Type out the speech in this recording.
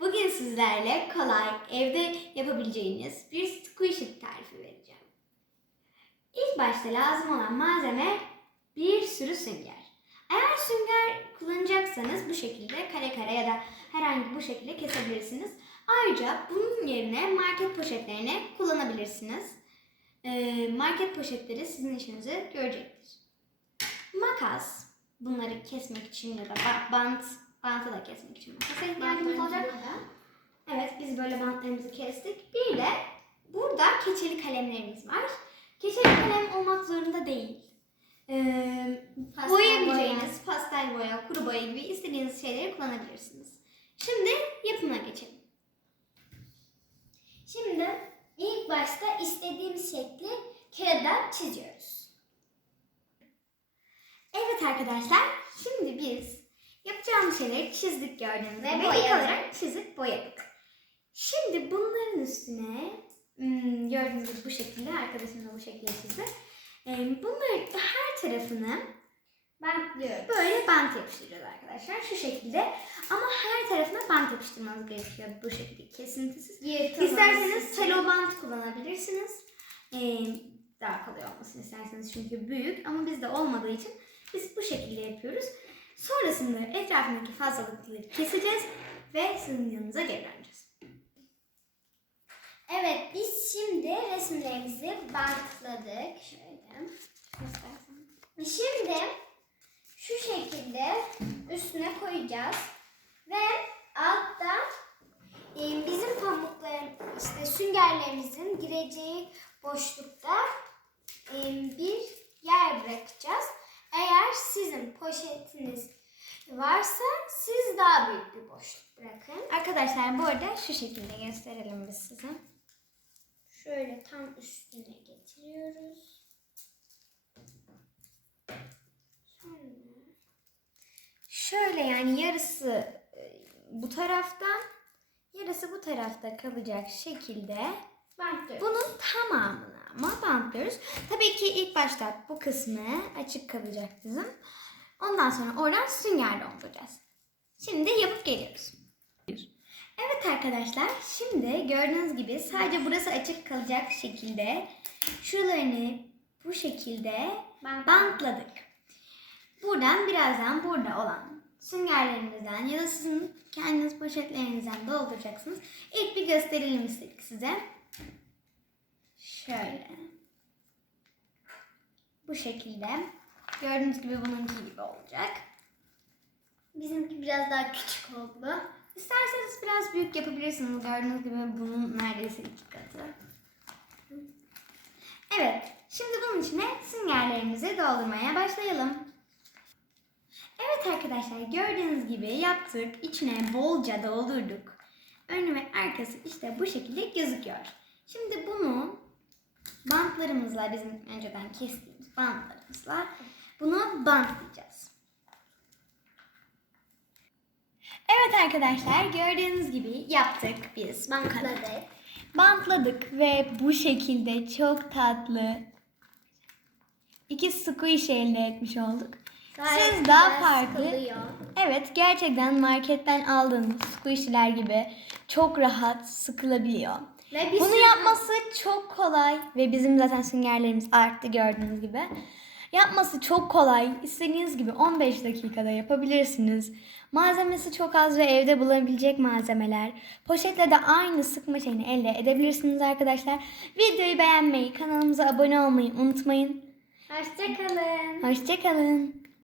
Bugün sizlerle kolay evde yapabileceğiniz bir squishy tarifi vereceğim. İlk başta lazım olan malzeme bir sürü sünger. Eğer sünger kullanacaksanız bu şekilde kare kare ya da herhangi bu şekilde kesebilirsiniz. Ayrıca bunun yerine market poşetlerini kullanabilirsiniz. Ee, market poşetleri sizin işinizi görecektir. Makas, bunları kesmek için ya da ba- bant, bantı da kesmek için ihtiyacımız olacak. Evet biz böyle bantlarımızı kestik. Bir de burada keçeli kalemlerimiz var. Keçeli kalem olmak zorunda değil. Ee, Pastel boyayabileceğiniz pastel boya, kuru boya gibi istediğiniz şeyleri kullanabilirsiniz. Şimdi yapımına geçelim. Şimdi ilk başta istediğimiz şekli kağıda çiziyoruz. Evet arkadaşlar şimdi biz yapacağımız şeyleri çizdik gördüğünüz Ve gibi. boyadık. Olarak çizip boyadık. Şimdi bunların üstüne hmm, gördüğünüz gibi bu şekilde arkadaşım da bu şekilde çizdi. Ee, bunların her tarafını Bantlıyorum. böyle bant yapıştıracağız arkadaşlar. Şu şekilde. Ama her tarafına bant yapıştırmanız gerekiyor bu şekilde kesintisiz. İsterseniz selo bant kullanabilirsiniz. Ee, daha kolay olmasını isterseniz çünkü büyük ama bizde olmadığı için biz bu şekilde yapıyoruz. Sonrasında etrafındaki fazlalıkları keseceğiz ve sizin yanınıza geri döneceğiz. Evet biz şimdi resimlerimizi bantladık. Şöyle. Şimdi şu şekilde üstüne koyacağız. Ve altta e, bizim pamukların işte süngerlerimizin gireceği boşlukta e, bir yer bırakacağız. Eğer sizin poşetiniz varsa siz daha büyük bir boşluk bırakın. Arkadaşlar bu arada şu şekilde gösterelim biz size. Şöyle tam üstüne getiriyoruz. Sonra Şöyle yani yarısı e, bu taraftan yarısı bu tarafta kalacak şekilde bantlıyoruz. Bunun tamamını ama bantlıyoruz. Tabii ki ilk başta bu kısmı açık kalacak bizim. Ondan sonra oradan sünger dolduracağız. Şimdi yapıp geliyoruz. Evet arkadaşlar şimdi gördüğünüz gibi sadece burası açık kalacak şekilde şuralarını bu şekilde Bant- bantladık. Buradan birazdan burada olan süngerlerimizden ya da sizin kendiniz poşetlerinizden dolduracaksınız. İlk bir gösterelim istedik size. Şöyle. Bu şekilde. Gördüğünüz gibi bununki gibi olacak. Bizimki biraz daha küçük oldu. İsterseniz biraz büyük yapabilirsiniz. Gördüğünüz gibi bunun neredeyse iki katı. Evet. Şimdi bunun içine süngerlerimizi doldurmaya başlayalım. Evet arkadaşlar gördüğünüz gibi yaptık. İçine bolca doldurduk. Önü ve arkası işte bu şekilde gözüküyor. Şimdi bunu bantlarımızla bizim önceden kestiğimiz bantlarımızla bunu bantlayacağız. Evet arkadaşlar gördüğünüz gibi yaptık biz. Bantladık. Bantladık ve bu şekilde çok tatlı iki squish elde etmiş olduk. Gayet Siz daha farklı. sıkılıyor. Evet gerçekten marketten aldığınız squishy'ler gibi çok rahat sıkılabiliyor. Ve Bunu yapması çok kolay ve bizim zaten süngerlerimiz arttı gördüğünüz gibi. Yapması çok kolay. İstediğiniz gibi 15 dakikada yapabilirsiniz. Malzemesi çok az ve evde bulabilecek malzemeler. Poşetle de aynı sıkma şeyini elde edebilirsiniz arkadaşlar. Videoyu beğenmeyi, kanalımıza abone olmayı unutmayın. Hoşçakalın. Hoşçakalın.